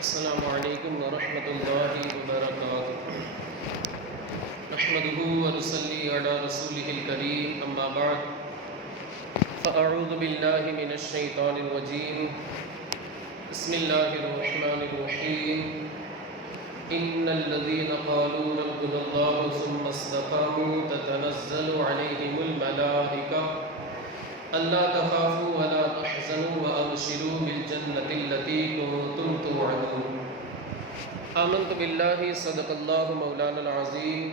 السلام علیکم ورحمۃ اللہ وبرکاتہ۔ نحمده ونصلي على رسوله الكريم، اما بعد فاعوذ باللہ من الشیطان الرجیم، بسم اللہ الرحمن الرحیم۔ ان الذين قالوا ربنا الله ثم استقاموا تتنزل عليهم الملائکۃ ألا تخافوا ولا تحزنوا وأبشروا بالجنة التي كنتم توعدون۔ آمنت بالله صدق الله مولانا العظيم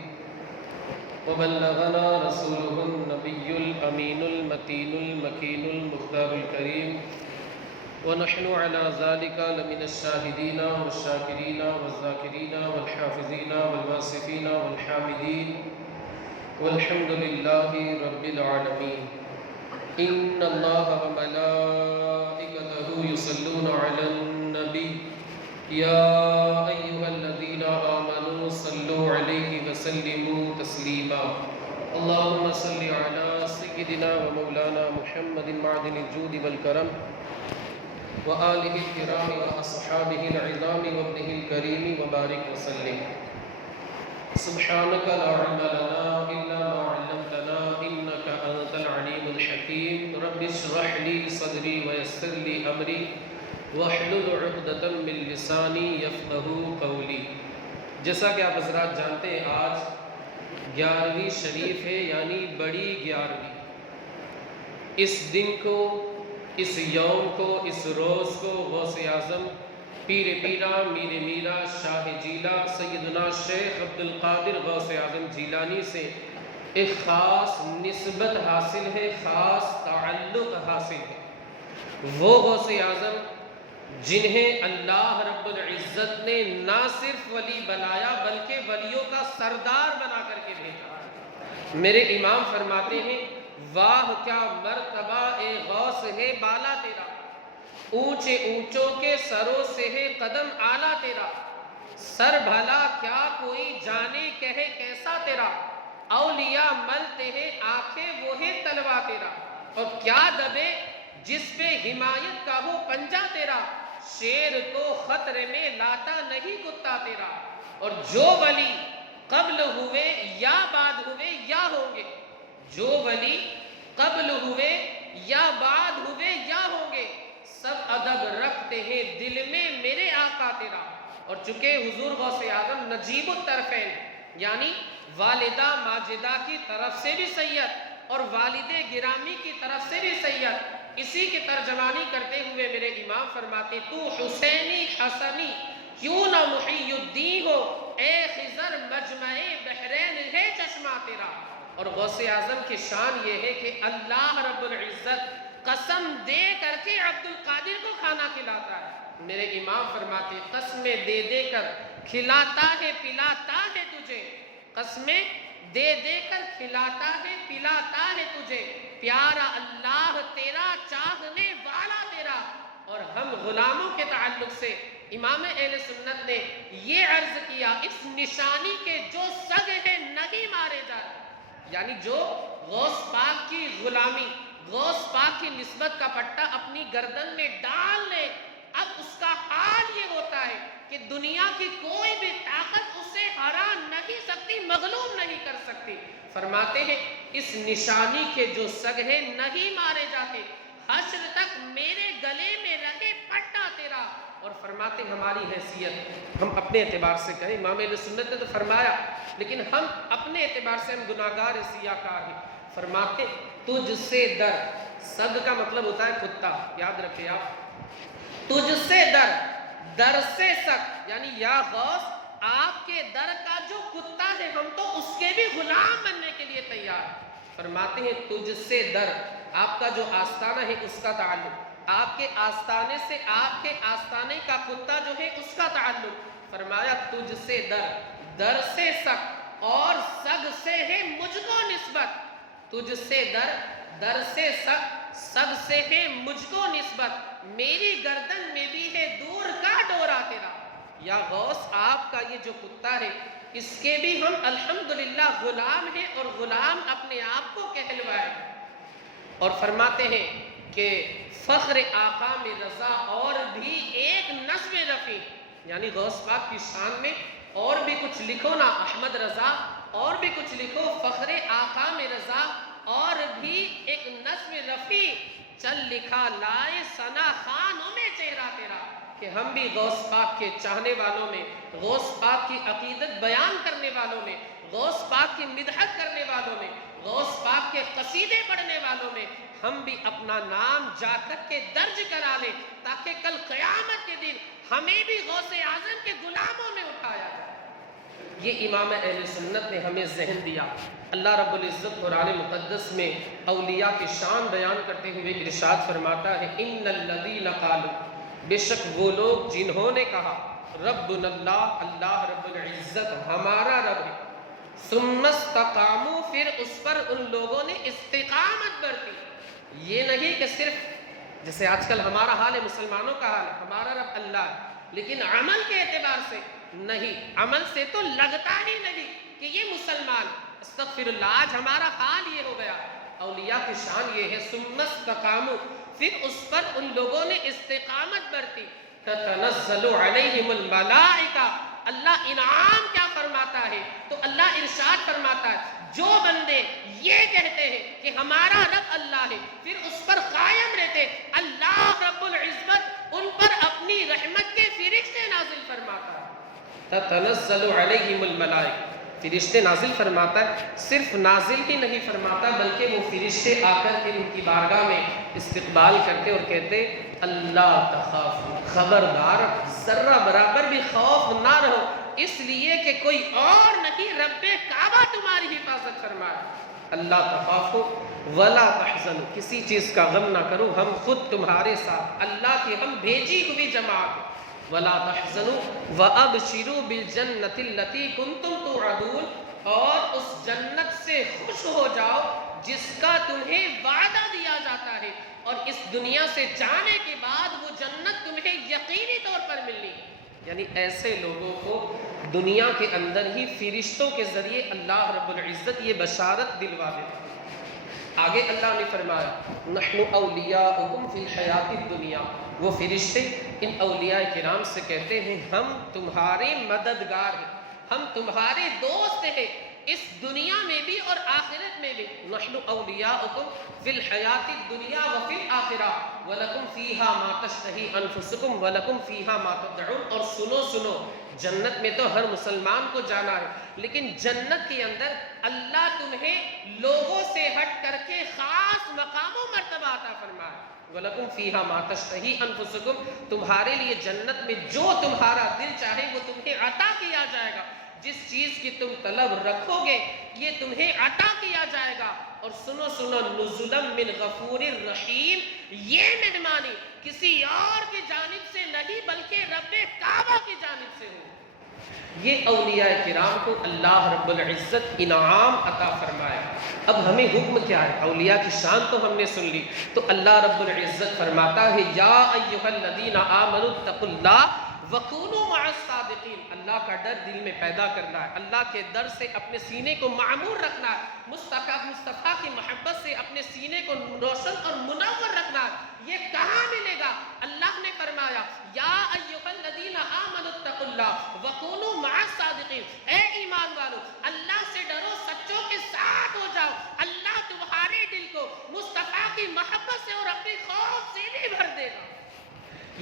وبلغنا رسوله النبي الأمين المتين المكين المختار الكريم، ونحن على ذلك لمن الشاهدين والشاكرين والذاكرين والحافظين والواصفين والحامدين، والحمد لله رب العالمين۔ ان اللہ وملائکتہ یصلون علی النبی یا ایھا الذین آمنوا صلوا علیہ وسلموا تسلیما۔ اللہم صل علی سیدنا ومولانا محمد معدن الجود والکرم وآلہ الکرام واصحابہ العظام وابنہ الکریم وبارک وسلم۔ سبحانک لا علم لنا الا ما علمتنا انک انت العلیم الحکیم۔ رب اشرح لی صدری ویسر لی امری واحلل عقدۃ من لسانی یفقہوا قولی۔ جیسا کہ آپ حضرات جانتے ہیں، آج 11ویں شریف ہے، یعنی بڑی 11ویں۔ اس دن کو، اس یوم کو، اس روز کو غوث اعظم پیر پیرا میر میرا شاہ جیلا سیدنا شیخ عبد القادر غوث اعظم جیلانی سے ایک خاص نسبت حاصل ہے، خاص تعلق حاصل ہے۔ وہ غوث اعظم جنہیں اللہ رب العزت نے نہ صرف ولی بنایا بلکہ ولیوں کا سردار بنا کر کے بھیجا۔ میرے امام فرماتے ہیں، واہ کیا مرتبہ اے غوث ہے بالا تیرا، اونچے اونچوں کے سروں سے ہے قدم اعلیٰ تیرا، سر بھلا کیا کوئی جانے کہے کیسا تیرا، اولیاء ملتے ہیں آنکھیں وہ ہے تلوا تیرا، اور کیا دبے جس پہ حمایت کا ہو پنجہ تیرا، شیر کو خطرے میں لاتا نہیں کتا تیرا۔ اور جو ولی قبل ہوئے یا بعد ہوئے یا ہوں گے، جو ولی قبل ہوئے یا بعد ہوئے یا ہوں گے، سب ادب رکھتے ہیں دل میں میرے آقا تیرا۔ اور چونکہ حضور غوث اعظم نجیب الطرفین، یعنی والدہ ماجدہ کی طرف سے بھی سید اور والد گرامی کی طرف سے بھی سید، اسی کی ترجمانی کرتے ہوئے میرے امام فرماتے، تو حسینی حسنی کیوں نہ محی الدین ہو، اے خضر مجمع بحرین ہے چشمہ تیرا۔ اور غوث اعظم کی شان یہ ہے کہ اللہ رب العزت قسم دے کر کے عبد القادر کو کھانا کھلاتا ہے۔ میرے امام فرماتے، قسمیں دے دے کر کھلاتا ہے پلاتا ہے تجھے، قسمیں دے دے کر کھلاتا ہے پلاتا ہے تجھے، پیارا اللہ تیرا چاہنے والا تیرا۔ اور ہم غلاموں کے تعلق سے امام اہل سنت نے یہ عرض کیا، اس نشانی کے جو سگ ہے نہیں مارے جاتے، یعنی جو غوث پاک کی غلامی، غوث پاک کی نسبت کا پٹا اپنی گردن میں ڈال لے، اب اس کا حال یہ ہوتا ہے کہ دنیا کی کوئی بھی طاقت اسے ہرا نہیں سکتی، مغلوب نہیں کر سکتی۔ فرماتے ہیں اس نشانی کے جو سگ ہیں نہیں مارے جاتے، حشر تک میرے گلے میں رہے پٹا تیرا۔ اور فرماتے ہماری حیثیت، ہم اپنے اعتبار سے کہیں، امام اہل سنت نے تو فرمایا، لیکن ہم اپنے اعتبار سے ہم گناہگار سیاکار ہیں۔ فرماتے تجھ سے در، سگ کا مطلب ہوتا ہے کتا، یاد رکھیں آپ، تجھ سے در، در سے سگ، یعنی یا غوث آپ کے در کا جو کتا ہے ہم تو اس کے بھی غلام بننے کے لیے تیار۔ فرماتے ہیں تجھ سے در، آپ کا جو آستانہ ہے اس کا تعلق، آپ کے آستانے سے آپ کے آستانے کا کتا جو ہے اس کا تعلق۔ فرمایا تجھ سے در، در سے سگ، اور سگ سے ہے مجھ کو نسبت، تجھ سے در، در سے سگ، سگ سے ہے مجھ کو نسبت، میری گردن میں بھی ہے دور کا ڈورا تیرا۔ یا غوث آپ کا یہ جو کتا ہے اس کے بھی ہم الحمدللہ غلام ہیں اور غلام اپنے آپ کو کہلوائے. اور فرماتے ہیں کہ فخر آقا میں رضا اور بھی ایک نظم رفیع، یعنی غوث پاک کی شان میں اور بھی کچھ لکھو نا احمد رضا، اور بھی کچھ لکھو فخر آقا میں رضا، اور بھی ایک نظم رفیع چل لکھا لائے ثنا خانوں میں چہرہ تیرا. کہ ہم بھی غوث پاک کے چاہنے والوں میں، غوث پاک کی عقیدت بیان کرنے والوں میں، غوث پاک کی مدحت کرنے والوں میں، غوث پاک کے قصیدے پڑھنے والوں میں ہم بھی اپنا نام جا کر کے درج کرا لیں، تاکہ کل قیامت کے دن ہمیں بھی غوث اعظم کے غلاموں میں اٹھایا جائے. یہ امام اہل سنت نے ہمیں ذہن دیا. اللہ رب العزت قرآن مقدس میں اولیاء کی شان بیان کرتے ہوئے ارشاد فرماتا ہے ان الذین قالوا، بے شک وہ لوگ جنہوں نے کہا ربنا اللہ، اللہ رب العزت ہمارا رب ہے، ثم استقاموا، پھر اس پر ان لوگوں نے استقامت برتی. یہ نہیں کہ صرف جیسے آج کل ہمارا حال ہے، مسلمانوں کا حال ہے، ہمارا رب اللہ ہے، لیکن عمل کے اعتبار سے نہیں، عمل سے تو لگتا ہی نہیں کہ یہ مسلمان. استغفر اللہ، آج ہمارا حال یہ ہو گیا. اولیاء کی شان یہ ہے ثم استقاموا، پھر اس پر ان لوگوں نے استقامت برتی. تتنزل علیہم الملائکہ، اللہ انعام کیا فرماتا ہے؟ تو اللہ ارشاد فرماتا ہے جو بندے یہ کہتے ہیں کہ ہمارا رب اللہ ہے، پھر اس پر قائم رہتے، اللہ رب العزت ان پر اپنی رحمت کے فرشتے نازل فرماتا ہے. تتنزل علیہم الملائکہ، فرشتے نازل فرماتا ہے. صرف نازل ہی نہیں فرماتا بلکہ وہ فرشتے آ کر کے ان کی بارگاہ میں استقبال کرتے اور کہتے اللہ تخافوا، خبردار ذرہ برابر بھی خوف نہ رہو، اس لیے کہ کوئی اور نہیں رب کعبہ تمہاری حفاظت فرمائے. اللہ تخافوا ولا تحزنوا، کسی چیز کا غم نہ کرو، ہم خود تمہارے ساتھ، اللہ کی ہم بھیجی ہوئی جماعت. ولا تحزنوا وابشروا بالجنۃ التي كنتم توعدون، اور اس جنت سے خوش ہو جاؤ جس کا تمہیں وعدہ دیا جاتا ہے، اور اس دنیا سے جانے کے بعد وہ جنت تمہیں یقینی طور پر ملنی. یعنی ایسے لوگوں کو دنیا کے اندر ہی فرشتوں کے ذریعے اللہ رب العزت یہ بشارت دلوا دیتا. آگے اللہ نے فرمایا نحن اولیاؤکم فی الحیات الدنیا، وہ فرشتے ان اولیاء کرام سے کہتے ہیں ہم تمہارے مددگار ہیں، ہم تمہارے دوست ہیں اس دنیا میں بھی اور آخرت میں بھی. نحن اولیاؤکم فی الحیات الدنیا وفی الآخرہ ولکم فیہا ما تشتہی انفسکم ولکم فیہا ما تدعون. اور سنو جنت میں تو ہر مسلمان کو جانا ہے، لیکن جنت کے اندر اللہ تمہیں لوگوں سے ہٹ کر کے خاص مقام و مرتبہ عطا فرمائے. وَلَكُمْ فِيهَا مَا تَشْتَهِي أَنفُسُكُمْ، تمہارے لیے جنت میں جو تمہارا دل چاہے وہ تمہیں عطا کیا جائے گا، جس چیز کی تم طلب رکھو گے یہ تمہیں عطا کیا جائے گا. اور سنو نزلا من غفور الرحیم، یہ مہمانی کسی اور کی جانب سے نہیں بلکہ رب کعبہ کی جانب سے ہو. یہ اولیاء کرام کو اللہ رب العزت انعام عطا فرمایا. اب ہمیں حکم کیا ہے؟ اولیاء کی شان تو ہم نے سن لی، تو اللہ رب العزت فرماتا ہے یا ایھا الذین آمنوا اتقوا اللہ وکونوا مع الصادقین. اللہ کا ڈر دل میں پیدا کرنا ہے، اللہ کے ڈر سے اپنے سینے کو معمور رکھنا ہے، مصطفیٰ کی محبت سے اپنے سینے کو روشن اور منور رکھنا ہے. یہ کہاں ملے گا؟ اللہ نے فرمایا یا ایھا الذین آمنوا اتقوا اللہ وکونوا مع الصادقین. اے ایمان والو اللہ سے ڈرو، سچوں کے ساتھ ہو جاؤ، اللہ تمہارے دل کو مصطفیٰ کی محبت سے اور اپنی خوف سے بھی بھر دے گا.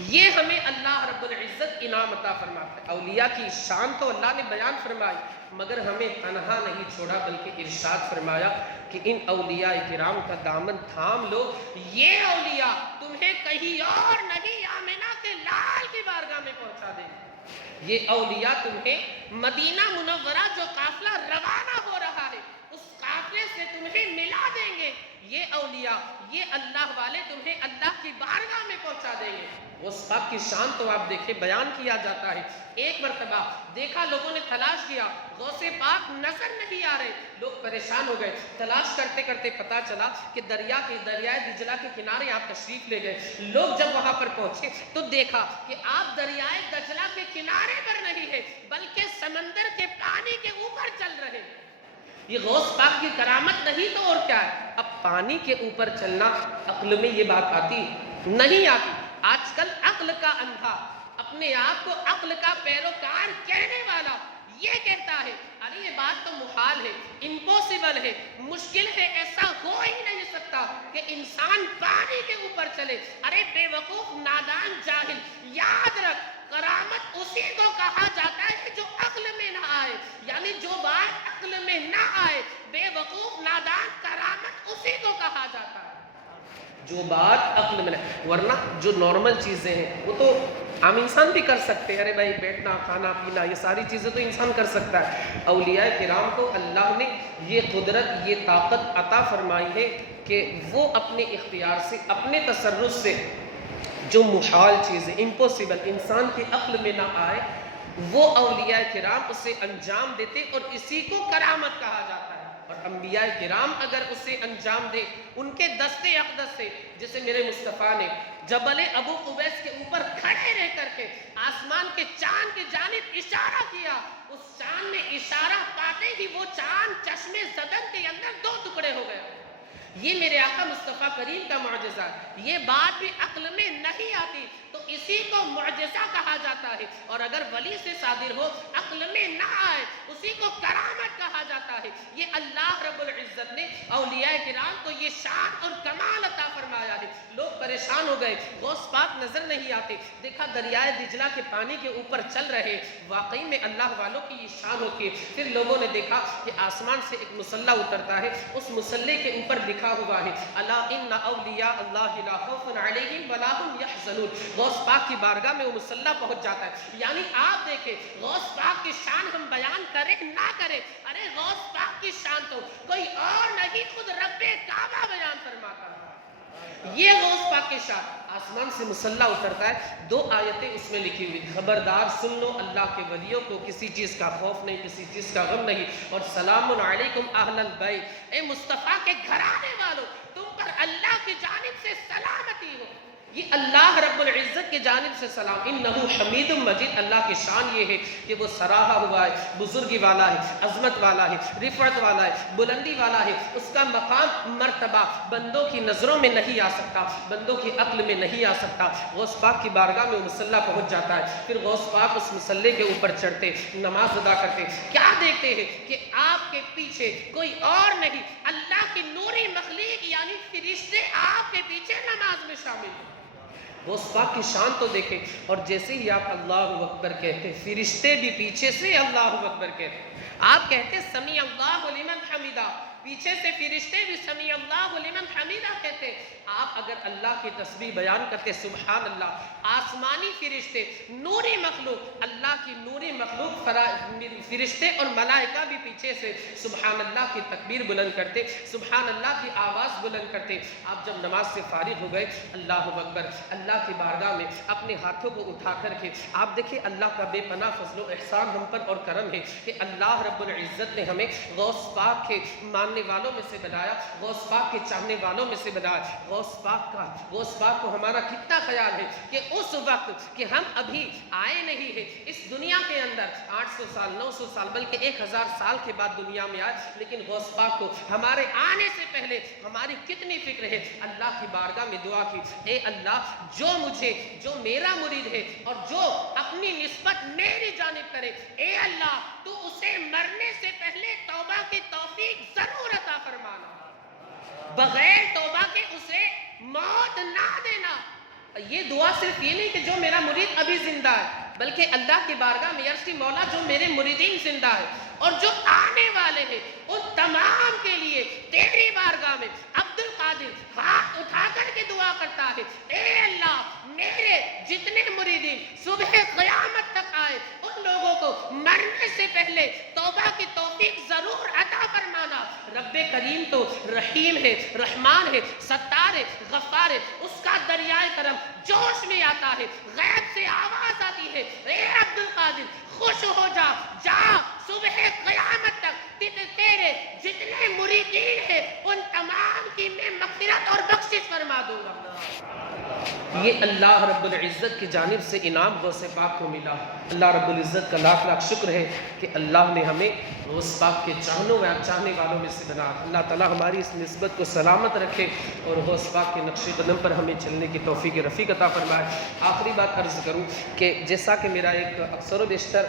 یہ ہمیں اللہ رب العزت انعام عطا فرماتا ہے. اولیاء کی شان تو اللہ نے بیان فرمائی، مگر ہمیں تنہا نہیں چھوڑا بلکہ ارشاد فرمایا کہ ان اولیاء کرام کا دامن تھام لو. یہ اولیاء تمہیں کہیں اور نہیں آمنہ کے لال کی بارگاہ میں پہنچا دیں گے. یہ اولیاء تمہیں مدینہ منورہ جو قافلہ روانہ ہو رہا ہے اس قافلے سے تمہیں ملا دیں گے. یہ اولیاء، یہ اللہ والے تمہیں اللہ کی بارگاہ میں پہنچا دیں گے. غوث پاک کی شان تو آپ دیکھیں بیان کیا جاتا ہے. ایک مرتبہ دیکھا، لوگوں نے تلاش کیا، غوث پاک نظر نہیں آ رہے. لوگ پریشان ہو گئے. تلاش کرتے کرتے پتا چلا کہ دریائے دجلہ کے کنارے آپ تشریف لے گئے. لوگ جب وہاں پر پہنچے تو دیکھا کہ آپ دریائے دجلہ کے کنارے پر نہیں ہے بلکہ سمندر کے پانی کے اوپر چل رہے. یہ غوث پاک کی کرامت نہیں تو اور کیا ہے. اب پانی کے اوپر چلنا، عقل میں یہ بات آتی نہیں آتی. آج کل عقل کا اندھا، اپنے آپ کو عقل کا پیروکار کہنے والا یہ کہتا ہے ارے یہ بات تو محال ہے، امپوسیبل ہے، مشکل ہے، ایسا ہو ہی نہیں سکتا کہ انسان پانی کے اوپر چلے. ارے بے وقوف، نادان، جاہل، یاد رکھ کرامت اسی کو کہا جاتا ہے جو عقل میں نہ آئے. یعنی جو بات عقل میں نہ آئے، بے وقوف، نادان، کرامت اسی کو کہا جاتا ہے جو بات عقل میں نہ. ورنہ جو نارمل چیزیں ہیں وہ تو عام انسان بھی کر سکتے ہیں. ارے بھائی بیٹھنا، کھانا پینا، یہ ساری چیزیں تو انسان کر سکتا ہے. اولیاء کرام کو اللہ نے یہ قدرت، یہ طاقت عطا فرمائی ہے کہ وہ اپنے اختیار سے، اپنے تصرف سے جو محال چیزیں، امپوسیبل، انسان کی عقل میں نہ آئے، وہ اولیاء کرام اسے انجام دیتے اور اسی کو کرامت کہا جاتا ہے. اور انبیاء کرام اگر اسے انجام دے ان کے دستے اقدس سے، جیسے میرے مصطفیٰ نے جبل ابو قبیس کے اوپر کھڑے رہ کر کے آسمان کے چاند کی جانب اشارہ کیا، اس چاند میں اشارہ پاتے ہی وہ چاند چشمے زدن کے اندر 2 ٹکڑے ہو گیا. یہ میرے آقا مصطفیٰ کریم کا معجزہ ہے. یہ بات بھی عقل میں نہیں آتی تو اسی کو معجزہ کہا جاتا ہے. اور اگر ولی سے صادر ہو، عقل میں نہ آئے، اسی کو کرامت کہا جاتا ہے. یہ اللہ رب العزت نے اولیاء کرام کو یہ شان اور کمال عطا فرمایا ہے. لوگ پریشان ہو گئے، غوث پاک نظر نہیں آتے. دیکھا دریائے دجلہ کے پانی کے اوپر چل رہے. واقعی میں اللہ والوں کی یہ شان ہوتی ہے. پھر لوگوں نے دیکھا کہ آسمان سے ایک مسلح اترتا ہے. اس مسلح کے اوپر لکھا ہوا ہے الا ان اولیاء اللہ لا خوف علیہم ولا هم يحزنون. غوث پاک کی بارگاہ میں وہ مسلح پہنچ جاتا ہے. یعنی آپ دیکھیں غوث پاک کی شان ہم بیان کریں نہ کریں، ارے غوث پاک کی شان تو کوئی اور نہیں، خود رب کعبہ بیان فرماتا ہے. یہ غوث پاک کی شان. آسمان سے مسلح اترتا ہے. 2 آیتیں اس میں لکھی ہوئی، خبردار سن لو اللہ کے ولیوں کو کسی چیز کا خوف نہیں، کسی چیز کا غم نہیں. اور سلام علیکم اہل البیت، اے مصطفیٰ کے گھرانے والوں، تم پر اللہ کی جانب سے سلامتی ہو. یہ اللہ رب العزت کی جانب سے سلام. انہو حمید مجید. اللہ کی شان یہ ہے کہ وہ سراہا ہوا ہے، بزرگی والا ہے، عظمت والا ہے، رفعت والا ہے، بلندی والا ہے. اس کا مقام، مرتبہ بندوں کی نظروں میں نہیں آ سکتا، بندوں کی عقل میں نہیں آ سکتا. غوث پاک کی بارگاہ میں مسلح پہنچ جاتا ہے. پھر غوث پاک اس مسلح کے اوپر چڑھتے، نماز ادا کرتے. کیا دیکھتے ہیں کہ آپ کے پیچھے کوئی اور نہیں، اللہ کی نوری مخلوق یعنی فرشتے آپ کے پیچھے نماز میں شامل ہیں. غوث پاک کی شان تو دیکھیں. اور جیسے ہی آپ اللہ اکبر کہتے، فرشتے بھی پیچھے سے اللہ اکبر کہتے. آپ کہتے سمیع اللہ لمن حمیدہ، پیچھے سے فرشتے بھی سمیع اللہ لمن حمیدہ کہتے. آپ اگر اللہ کی تسبیح بیان کرتے سبحان اللہ، آسمانی فرشتے، نوری مخلوق، اللہ کی نوری مخلوق فرشتے اور ملائکہ بھی پیچھے سے سبحان اللہ کی تکبیر بلند کرتے، سبحان اللہ کی آواز بلند کرتے. آپ جب نماز سے فارغ ہو گئے، اللہ اکبر، اللہ کی بارگاہ میں اپنے ہاتھوں کو اٹھا کر کے آپ دیکھیں اللہ کا بے پناہ فضل و احسان ہم پر اور کرم ہے کہ اللہ رب العزت نے ہمیں غوث پاک کے ماننے والوں میں سے بنایا، غوث پاک کے چاہنے والوں میں سے بنایا. غوث پاک کو ہمارا کتنا خیال ہے کہ اس وقت کہ ہم ابھی آئے نہیں ہیں اس دنیا کے اندر، 800 سال 900 سال بلکہ 1000 سال کے بعد دنیا میں آئے، لیکن غوث پاک کو ہمارے آنے سے پہلے ہماری کتنی فکر ہے. اللہ کی بارگاہ میں دعا کی، اے اللہ جو میرا مرید ہے اور جو اپنی نسبت میری جانب کرے، اے اللہ تو اسے مرنے سے پہلے توبہ کی توفیق ضرور عطا فرمانا، بغیر توبہ کے اسے موت نہ دینا. یہ دعا صرف یہ نہیں کہ جو میرا مرید ابھی زندہ ہے، بلکہ اللہ کی بارگاہ میں عرض کی مولا جو میرے مریدین زندہ ہے اور جو آنے والے ہیں ان تمام کے لیے تیری بارگاہ میں عبد القادر ہاتھ اٹھا کر کے دعا کرتا ہے، اے اللہ میرے جتنے مریدین صبح قیامت تک آئے ان لوگوں کو مرنے سے پہلے توبہ کی توفیق ضرور عطا فرمانا۔ رب کریم تو رحیم ہے، رحمان ہے، ستار ہے، غفار ہے، اس کا دریائے کرم جوش میں آتا ہے، غیب سے آواز آتی ہے، اے عبد القادر خوش ہو جا، جا صبح قیامت تک تیرے جتنے مریدین ہیں ان تمام کی میں مغفرت اور بخشش فرما دوں گا۔ یہ اللہ رب العزت کی جانب سے انعام غوث پاک کو ملا۔ اللہ رب العزت کا لاکھ لاکھ شکر ہے کہ اللہ نے ہمیں غوث پاک کے چاہنے والوں میں سے بنا۔ اللہ تعالیٰ ہماری اس نسبت کو سلامت رکھے اور غوث پاک کے نقش قدم پر ہمیں چلنے کی توفیق رفیق عطا فرمائے۔ آخری بات عرض کروں کہ جیسا کہ میرا ایک اکثر و بیشتر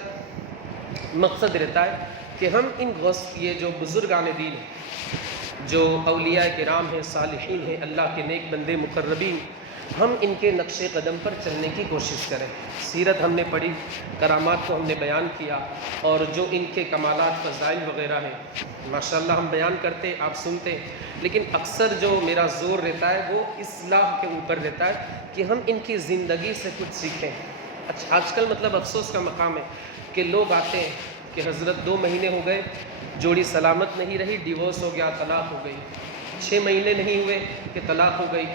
مقصد رہتا ہے کہ ہم ان یہ جو بزرگان دین ہیں، جو اولیاء کرام ہیں، صالحین ہیں، اللہ کے نیک بندے مقربین، ہم ان کے نقش قدم پر چلنے کی کوشش کریں۔ سیرت ہم نے پڑھی، کرامات کو ہم نے بیان کیا، اور جو ان کے کمالات فضائل وغیرہ ہیں ماشاءاللہ ہم بیان کرتے، آپ سنتے، لیکن اکثر جو میرا زور رہتا ہے وہ اصلاح کے اوپر رہتا ہے کہ ہم ان کی زندگی سے کچھ سیکھیں۔ اچھا آج کل مطلب افسوس کا مقام ہے کہ لوگ آتے ہیں کہ حضرت 2 مہینے ہو گئے، جوڑی سلامت نہیں رہی، ڈیورس ہو گیا، طلاق ہو گئی، 6 مہینے نہیں ہوئے کہ طلاق ہو گئی،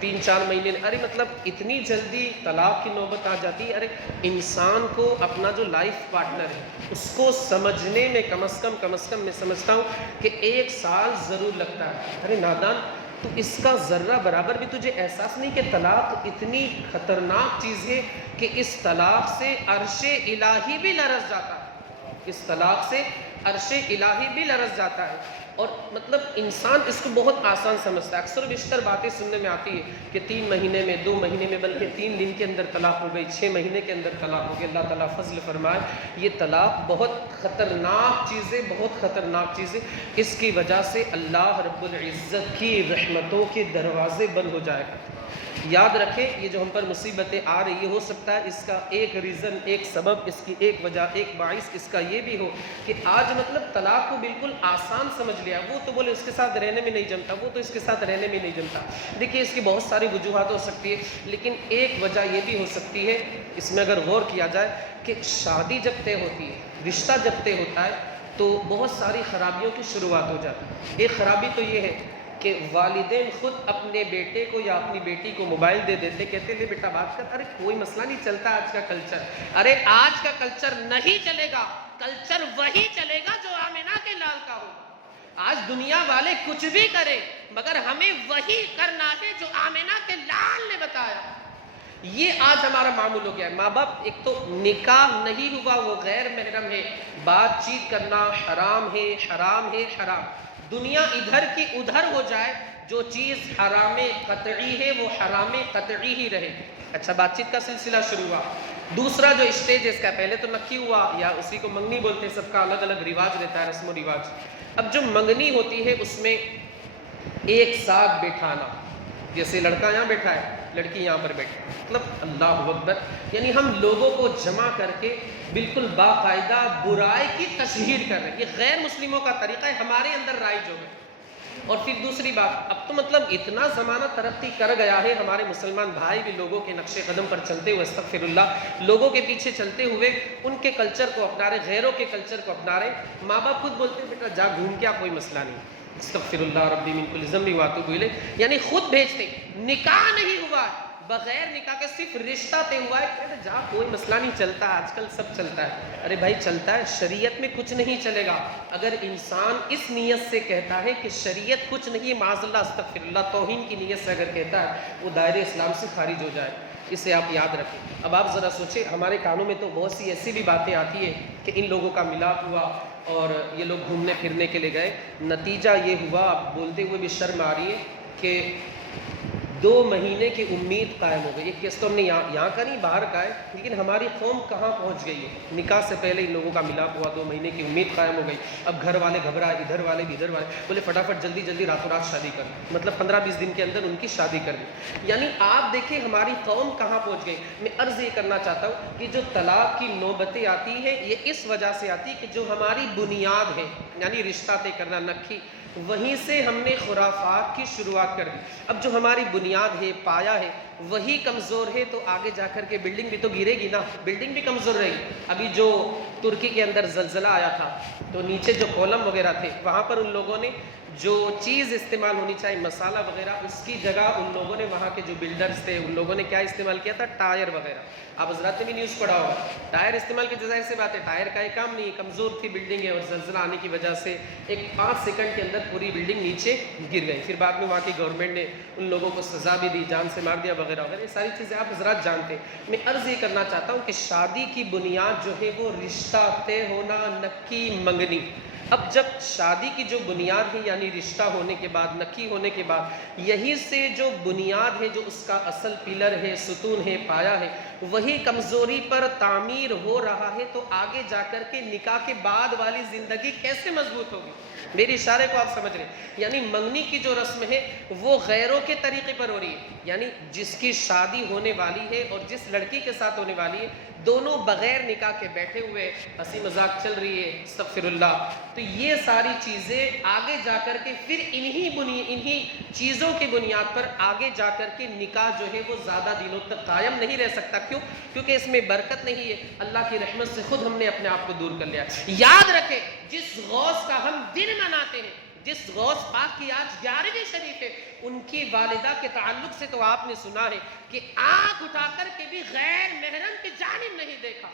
3-4 مہینے، ارے مطلب اتنی جلدی طلاق کی نوبت آ جاتی ہے۔ ارے انسان کو اپنا جو لائف پارٹنر ہے اس کو سمجھنے میں کم از کم میں سمجھتا ہوں کہ 1 سال ضرور لگتا ہے۔ ارے نادان، تو اس کا ذرہ برابر بھی تجھے احساس نہیں کہ طلاق اتنی خطرناک چیز ہے کہ اس طلاق سے عرش الہی بھی لرز جاتا ہے، اس طلاق سے عرش الہی بھی لرز جاتا ہے۔ اور مطلب انسان اس کو بہت آسان سمجھتا ہے، اکثر و بیشتر باتیں سننے میں آتی ہے کہ 3 مہینے میں، 2 مہینے میں، بلکہ 3 دن کے اندر طلاق ہو گئی، 6 مہینے کے اندر طلاق ہو گئی۔ اللہ تعالیٰ فضل فرمائے، یہ طلاق بہت خطرناک چیز ہے، بہت خطرناک چیز ہے۔ اس کی وجہ سے اللہ رب العزت کی رحمتوں کے دروازے بند ہو جائے گا۔ یاد رکھیں یہ جو ہم پر مصیبتیں آ رہی ہے، ہو سکتا ہے اس کا ایک ریزن، ایک سبب، اس کی ایک وجہ، ایک باعث اس کا یہ بھی ہو کہ آج مطلب طلاق کو بالکل آسان سمجھ لیا۔ وہ تو بولے اس کے ساتھ رہنے میں نہیں جمتا، وہ تو اس کے ساتھ رہنے میں نہیں جمتا۔ دیکھیے اس کی بہت ساری وجوہات ہو سکتی ہے، لیکن ایک وجہ یہ بھی ہو سکتی ہے اس میں اگر غور کیا جائے کہ شادی جب طے ہوتی ہے، رشتہ جب طے ہوتا ہے تو بہت ساری خرابیوں کی شروعات ہو جاتی ہے۔ ایک خرابی تو یہ ہے کہ والدین خود اپنے بیٹے کو یا اپنی بیٹی کو موبائل دے دیتے، کہتے لے بیٹا بات کر۔ ارے کوئی مسئلہ نہیں، چلتا آج کا کلچر۔ ارے آج کا کلچر نہیں چلے گا، کلچر وہی چلے گا جو آمنہ کے لال کا ہوگا۔ آج دنیا والے کچھ بھی کریں مگر ہمیں وہی کرنا ہے جو آمنہ کے لال نے بتایا۔ یہ آج ہمارا معمول ہو گیا ہے۔ ماں باپ، ایک تو نکاح نہیں ہوا وہ غیر محرم ہے، بات چیت کرنا حرام ہے، حرام ہے، حرام۔ دنیا ادھر کی ادھر ہو جائے، جو چیز حرام قطعی ہے وہ حرام قطعی ہی رہے۔ اچھا بات چیت کا سلسلہ شروع ہوا۔ دوسرا جو اسٹیج ہے اس کا، پہلے تو نکی ہوا یا اسی کو منگنی بولتے ہیں، سب کا الگ الگ رواج رہتا ہے، رسم و رواج۔ اب جو منگنی ہوتی ہے اس میں ایک ساتھ بیٹھانا، جیسے لڑکا یہاں بیٹھا ہے، لڑکی یہاں پر بیٹھی، مطلب اللہ اکبر، یعنی ہم لوگوں کو جمع کر کے بالکل باقاعدہ برائی کی تشہیر کر رہے ہیں۔ یہ غیر مسلموں کا طریقہ ہے، ہمارے اندر رائج ہو گئے۔ اور پھر دوسری بات، اب تو مطلب اتنا زمانہ ترقی کر گیا ہے، ہمارے مسلمان بھائی بھی لوگوں کے نقش قدم پر چلتے ہوئے، استغفر اللہ، لوگوں کے پیچھے چلتے ہوئے ان کے کلچر کو اپنا رہے، غیروں کے کلچر کو اپنا رہے۔ ماں باپ خود بولتے ہیں بیٹا جا گھوم کے آ، کوئی مسئلہ نہیں، استغفر اللہ ربی من کل ذنب واتوب الیہ، یعنی خود بھیجتے۔ نکاح نہیں ہوا ہے، بغیر نکاح کے صرف رشتہ طے ہوا ہے، کہتے جا کوئی مسئلہ نہیں، چلتا آج کل سب چلتا ہے۔ ارے بھائی چلتا ہے، شریعت میں کچھ نہیں چلے گا۔ اگر انسان اس نیت سے کہتا ہے کہ شریعت کچھ نہیں، معاذ اللہ استغفر اللہ، توہین کی نیت سے اگر کہتا ہے، وہ دائرے اسلام سے خارج ہو جائے، اسے آپ یاد رکھیں۔ اب آپ ذرا سوچیں، ہمارے کانوں میں تو بہت سی ایسی بھی باتیں آتی ہیں کہ ان لوگوں کا ملاپ ہوا اور یہ لوگ گھومنے پھرنے کے لیے گئے، نتیجہ یہ ہوا، اب بولتے ہوئے بھی شرم آ رہی ہے کہ 2 مہینے کی امید قائم ہو گئی۔ ایک کیس تو ہم نے یہاں کا نہیں، باہر کا ہے، لیکن ہماری قوم کہاں پہنچ گئی ہے۔ نکاح سے پہلے ان لوگوں کا ملاپ ہوا، 2 مہینے کی امید قائم ہو گئی۔ اب گھر والے گھبرائے، ادھر والے بھی ادھر والے، بولے فٹافٹ جلدی جلدی راتوں رات شادی کر، مطلب 15-20 دن کے اندر ان کی شادی کر دی۔ یعنی آپ دیکھیں ہماری قوم کہاں پہنچ گئی۔ میں عرض یہ کرنا چاہتا ہوں کہ جو طلاق کی نوبتیں آتی ہیں یہ اس وجہ سے آتی کہ جو ہماری بنیاد ہے، یعنی رشتہ طے کرنا، نکھی، وہیں سے ہم نے خرافات کی شروعات کر دی۔ اب جو ہماری بنیاد ہے، پایا ہے، وہی کمزور ہے تو آگے جا کر کے بلڈنگ بھی تو گرے گی نا، بلڈنگ بھی کمزور رہے گی۔ ابھی جو ترکی کے اندر زلزلہ آیا تھا تو نیچے جو کولم وغیرہ تھے وہاں پر ان لوگوں نے جو چیز استعمال ہونی چاہیے مسالہ وغیرہ، اس کی جگہ ان لوگوں نے وہاں کے جو بلڈرز تھے ان لوگوں نے کیا استعمال کیا تھا؟ ٹائر وغیرہ۔ آپ حضرات نے بھی نیوز پڑھا ہوگا، ٹائر استعمال کی ظاہر سی بات ہے، ٹائر کا ایک کام نہیں، کمزور تھی بلڈنگ ہے اور زلزلہ آنے کی وجہ سے ایک 5 سیکنڈ کے اندر پوری بلڈنگ نیچے گر گئی۔ پھر بعد میں وہاں کی گورنمنٹ نے ان لوگوں کو سزا بھی دی، جان سے مار دیا وغیرہ وغیرہ، یہ ساری چیزیں آپ حضرات جانتے ہیں۔ میں عرض یہ کرنا چاہتا ہوں کہ شادی کی بنیاد جو ہے وہ رشتہ طے ہونا، نکی منگنی۔ اب جب شادی کی جو بنیاد ہے یعنی رشتہ ہونے کے بعد، نکی ہونے کے بعد، یہی سے جو بنیاد ہے، جو اس کا اصل پلر ہے، ستون ہے، پایا ہے، وہی کمزوری پر تعمیر ہو رہا ہے تو آگے جا کر کے نکاح کے بعد والی زندگی کیسے مضبوط ہوگی؟ میری اشارے کو آپ سمجھ رہے ہیں؟ یعنی منگنی کی جو رسم ہے وہ غیروں کے طریقے پر ہو رہی ہے، یعنی جس کی شادی ہونے والی ہے اور جس لڑکی کے ساتھ ہونے والی ہے دونوں بغیر نکاح کے بیٹھے ہوئے، ہنسی مذاق چل رہی ہے، استغفر اللہ۔ تو یہ ساری چیزیں آگے جا کر کے پھر انہی چیزوں کی بنیاد پر آگے جا کر کے نکاح جو ہے وہ زیادہ دنوں تک قائم نہیں رہ سکتا۔ کیوں؟ کیونکہ اس میں برکت نہیں ہے، اللہ کی رحمت سے خود ہم نے اپنے آپ کو دور کر لیا۔ یاد رکھیں، جس غوث کا ہم دن مناتے ہیں، جس غوث پاک کی آج 11ویں شریف ہے، ان کی والدہ کے تعلق سے تو آپ نے سنا ہے کہ آنکھ اٹھا کر کے بھی غیر محرم کی جانب نہیں دیکھا،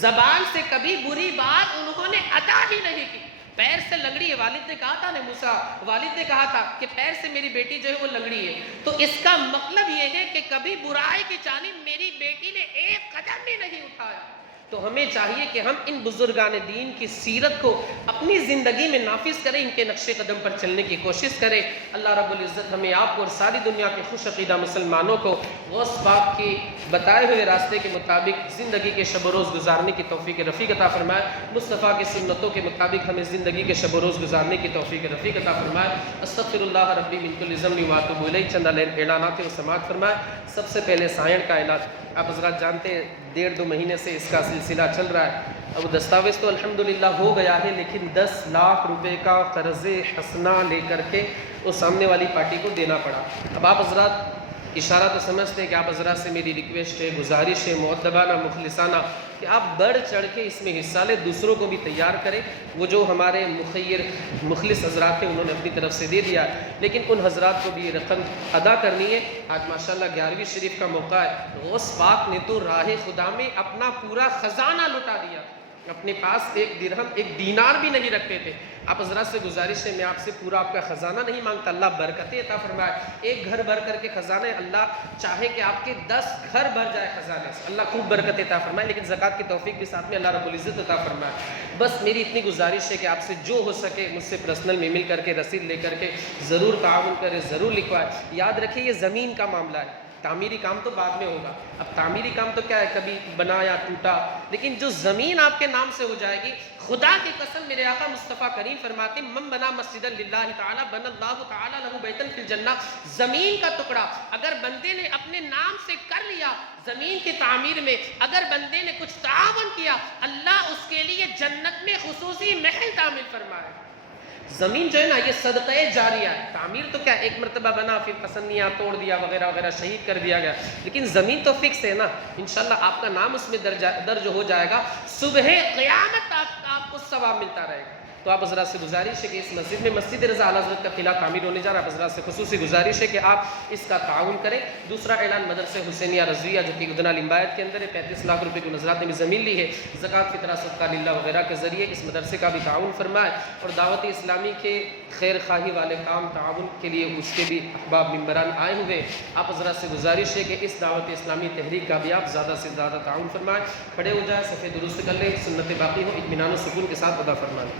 زبان سے کبھی بری بات انہوں نے ادا ہی نہیں کی۔ پیر سے لنگڑی ہے، والد نے کہا تھا نا، موسیٰ والد نے کہا تھا کہ پیر سے میری بیٹی جو ہے وہ لنگڑی ہے، تو اس کا مطلب یہ ہے کہ کبھی برائی کی جانب میری بیٹی نے ایک قدم بھی نہیں اٹھایا۔ تو ہمیں چاہیے کہ ہم ان بزرگان دین کی سیرت کو اپنی زندگی میں نافذ کریں، ان کے نقش قدم پر چلنے کی کوشش کریں۔ اللہ رب العزت ہمیں آپ کو اور ساری دنیا کے خوش عقیدہ مسلمانوں کو غوث پاک کی بتائے ہوئے راستے کے مطابق زندگی کے شب و روز گزارنے کی توفیق رفیق عطا فرمائے، مصطفیٰ کی سنتوں کے مطابق ہمیں زندگی کے شب و روز گزارنے کی توفیق رفیق عطا فرمائے۔ استغفر اللہ ربی من کل ذنب واتوب الیہ۔ چند اعلانات و سماعت فرمائے۔ سب سے پہلے سائن کا اعلان، آپ حضرات جانتے ہیں 1.5-2 مہینے سے اس کا سلسلہ چل رہا ہے۔ اب دستاویز تو الحمدللہ ہو گیا ہے، لیکن 10 لاکھ روپے کا قرض حسنہ لے کر کے اس سامنے والی پارٹی کو دینا پڑا۔ اب آپ حضرات اشارہ تو سمجھتے ہیں کہ آپ حضرات سے میری ریکویسٹ ہے، گزارش ہے، مؤدبانہ مخلصانہ، کہ آپ بڑھ چڑھ کے اس میں حصہ لیں، دوسروں کو بھی تیار کریں۔ وہ جو ہمارے مخیر مخلص حضرات ہیں انہوں نے اپنی طرف سے دے دیا، لیکن ان حضرات کو بھی یہ رقم ادا کرنی ہے۔ آج ماشاءاللہ 11ویں شریف کا موقع ہے، غوث پاک نے تو راہ خدا میں اپنا پورا خزانہ لٹا دیا، اپنے پاس 1 درہم 1 دینار بھی نہیں رکھتے تھے۔ آپ حضرات سے گزارش ہے، میں آپ سے پورا آپ کا خزانہ نہیں مانگتا، اللہ برکتیں عطا فرمائے۔ 1 گھر بھر کر کے خزانہ ہے، اللہ چاہے کہ آپ کے 10 گھر بھر جائے خزانے سے، اللہ خوب برکت عطا فرمائے، لیکن زکوٰۃ کی توفیق بھی ساتھ میں اللہ رب العزت عطا فرمائے۔ بس میری اتنی گزارش ہے کہ آپ سے جو ہو سکے مجھ سے پرسنل میں مل کر کے رسید لے کر کے ضرور تعاون کرے، ضرور لکھوائے۔ یاد رکھیے یہ زمین کا معاملہ ہے، تعمیری کام تو بعد میں ہوگا۔ اب تعمیری کام تو کیا ہے، کبھی بنا یا ٹوٹا، لیکن جو زمین آپ کے نام سے ہو جائے گی، خدا کی قسم میرے آقا مصطفیٰ کریم فرماتے ہیں من بنا مسجدا للہ تعالی بنا اللہ تعالی لہ بیتا فی الجنہ۔ زمین کا ٹکڑا اگر بندے نے اپنے نام سے کر لیا، زمین کی تعمیر میں اگر بندے نے کچھ تعاون کیا، اللہ اس کے لیے جنت میں خصوصی محل تعمیر فرمائے۔ زمین جو ہے نا یہ صدقہ جاریہ ہے، تعمیر تو کیا ایک مرتبہ بنا پھر پسندیاں توڑ دیا وغیرہ وغیرہ شہید کر دیا گیا، لیکن زمین تو فکس ہے نا، انشاءاللہ آپ کا نام اس میں درج ہو جائے گا، صبح قیامت آپ کو ثواب ملتا رہے گا۔ تو آپ حضرات سے گزارش ہے کہ اس مسجد میں مسجد رضا اعلیٰ حضرت کا قلعہ تعمیر ہونے جا رہا ہے، آپ حضرات سے خصوصی گزارش ہے کہ آپ اس کا تعاون کریں۔ دوسرا اعلان مدرسہ حسینیہ رضویہ جو کہ ادنا لمبایت کے اندر ہے، 35 لاکھ روپے کو حضرات نے بھی زمین لی ہے، زکوٰۃ فطرہ صدقہ للہ وغیرہ کے ذریعے اس مدرسے کا بھی تعاون فرمائے، اور دعوت اسلامی کے خیر خواہی والے کام تعاون کے لیے اس کے بھی احباب ممبران آئے ہوئے۔ آپ حضرات سے گزارش ہے کہ اس دعوت اسلامی تحریک کا بھی آپ زیادہ سے زیادہ تعاون فرمائیں۔ کھڑے ہو جائے، صفحے درست کر لیں، سنت باقی ہو، اطمینان و سکون کے ساتھ ادا فرمائیں۔